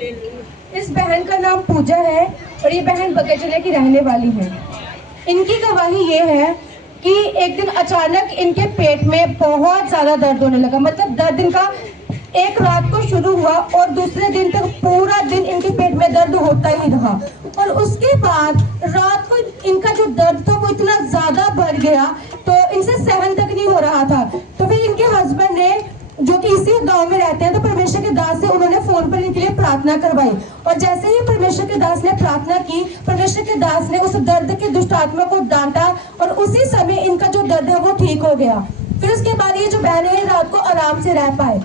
इस बहन का नाम पूजा है और ये बहन बगेचने की रहने वाली है। इनकी गवाही ये है कि एक दिन अचानक इनके पेट में बहुत ज़्यादा दर्द होने लगा। मतलब दर्द इनका एक रात को शुरू हुआ और दूसरे दिन तक पूरा दिन इनके पेट में दर्द होता ही रहा। और उसके बाद रात को इनका जो दर्द था वो इतना ज़्यादा बढ़ गया तो इनसे सहन तक नहीं हो रहा था। तो फिर इनके हस्बैंड ने, जो कि इसी गांव में रहते हैं, तो परमेश्वर के दास से उन्होंने फोन पर इनके लिए प्रार्थना करवाई। और जैसे ही परमेश्वर के दास ने प्रार्थना की, परमेश्वर के दास ने उस दर्द के दुष्ट आत्मा को डांटा और उसी समय इनका जो दर्द है वो ठीक हो गया। फिर उसके बाद ये जो बहन है रात को आराम से रह पाए।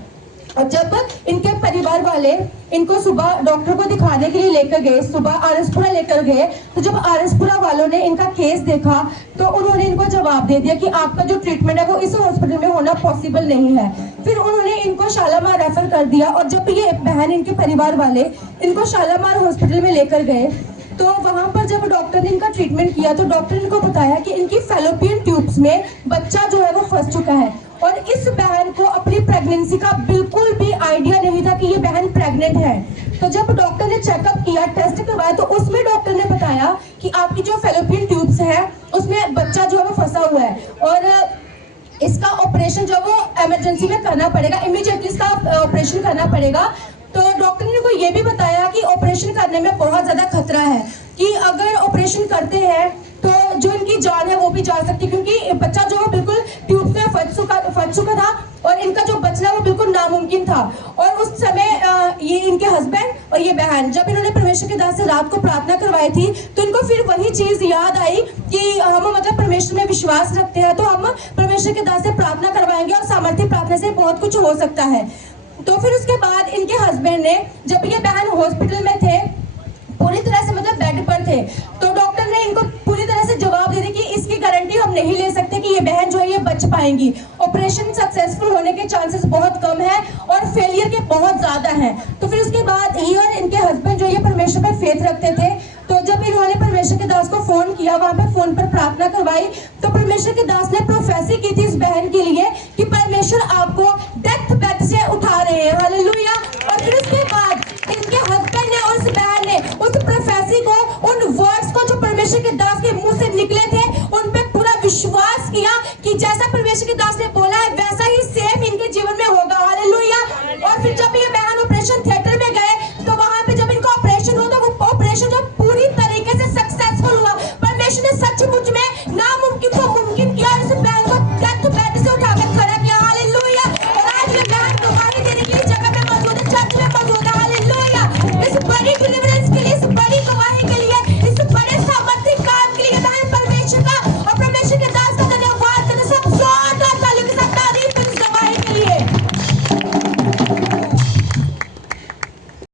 और जब इनके परिवार वाले इनको सुबह डॉक्टर को दिखाने के लिए लेकर गए, सुबह आरएसपुरा लेकर गए, तो जब आरएसपुरा वालों ने इनका केस देखा तो उन्होंने इनको जवाब दे दिया कि आपका जो ट्रीटमेंट है वो इस हॉस्पिटल में होना पॉसिबल नहीं है। फिर उन्होंने इनको शालामार रेफर कर दिया। और जब ये बहन, इनके परिवार वाले इनको शालामार हॉस्पिटल में लेकर गए तो वहां पर जब डॉक्टर ने इनका ट्रीटमेंट किया तो डॉक्टर ने इनको बताया कि इनकी फैलोपियन ट्यूब्स में बच्चा जो है वो फंस चुका है। और इस बहन को अपनी प्रेगनेंसी का बिल्कुल भी आइडिया नहीं था कि ये बहन प्रेग्नेंट है। तो जब डॉक्टर ने चेकअप किया, टेस्ट करवाया, तो उसमें डॉक्टर ने बताया कि आपकी जो फैलोपियन ट्यूब्स है उसमें बच्चा जो है वो फंसा हुआ है और इसका ऑपरेशन जो वो इमरजेंसी में करना पड़ेगा, इमीडिएटली इसका ऑपरेशन करना पड़ेगा। तो डॉक्टर ने को ये भी बताया कि ऑपरेशन करने में बहुत ज़्यादा खतरा है, कि अगर ऑपरेशन करते हैं तो जो इनकी जान है वो भी जा सकती है, क्योंकि बच्चा जो है बिल्कुल ट्यूब में फंस चुका था और इनका जो बचना वो बिल्कुल नामुमकिन था। और उस समय ये इनके हस्बैंड और ये बहन, जब इन्होंने परमेश्वर के दास से रात को प्रार्थना करवाई थी तो इनको फिर वही चीज़ याद आई कि हम मतलब परमेश्वर में विश्वास रखते हैं तो हम परमेश्वर के दास से प्रार्थना करवाएंगे और सामर्थ्य प्रार्थना से बहुत कुछ हो सकता है। तो फिर उसके बाद इनके हस्बैंड ने, जब ये बहन हॉस्पिटल में थे, पूरी तरह से मतलब बेड पर थे, तो डॉक्टर ने इनको पूरी तरह से जवाब दे दिया कि इसकी गारंटी हम नहीं ले सकते कि ये बहन जो है ये बच पाएंगी। ऑपरेशन सक्सेसफुल होने के चांसेस बहुत कम है और फेलियर के बहुत ज़्यादा हैं। तो फिर उसके बाद ये और इनके हस्बैंड जो ये परमेश्वर पर फेथ रखते थे, तो जब इन्होंने परमेश्वर के दास को फोन किया, वहाँ पे फोन पर प्रार्थना करवाई, तो परमेश्वर के दास ने प्रोफेसी की थी इस बहन के लिए कि परमेश्वर आपको डेथ बेड से उठा रहे हैं। हालेलुया। और फिर उसके बाद इनके हस्बैंड ने और उस बहन ने उस प्रोफेसी को, उन वर्ड्स को जो परमेश्वर के दास के मुंह से निकले थे, उन पे पूरा विश्वास किया कि जैसा परमेश्वर के दास ने बोला है वैसा ही सेम इनके जीवन में होगा। हालेलुया। और फिर जब ये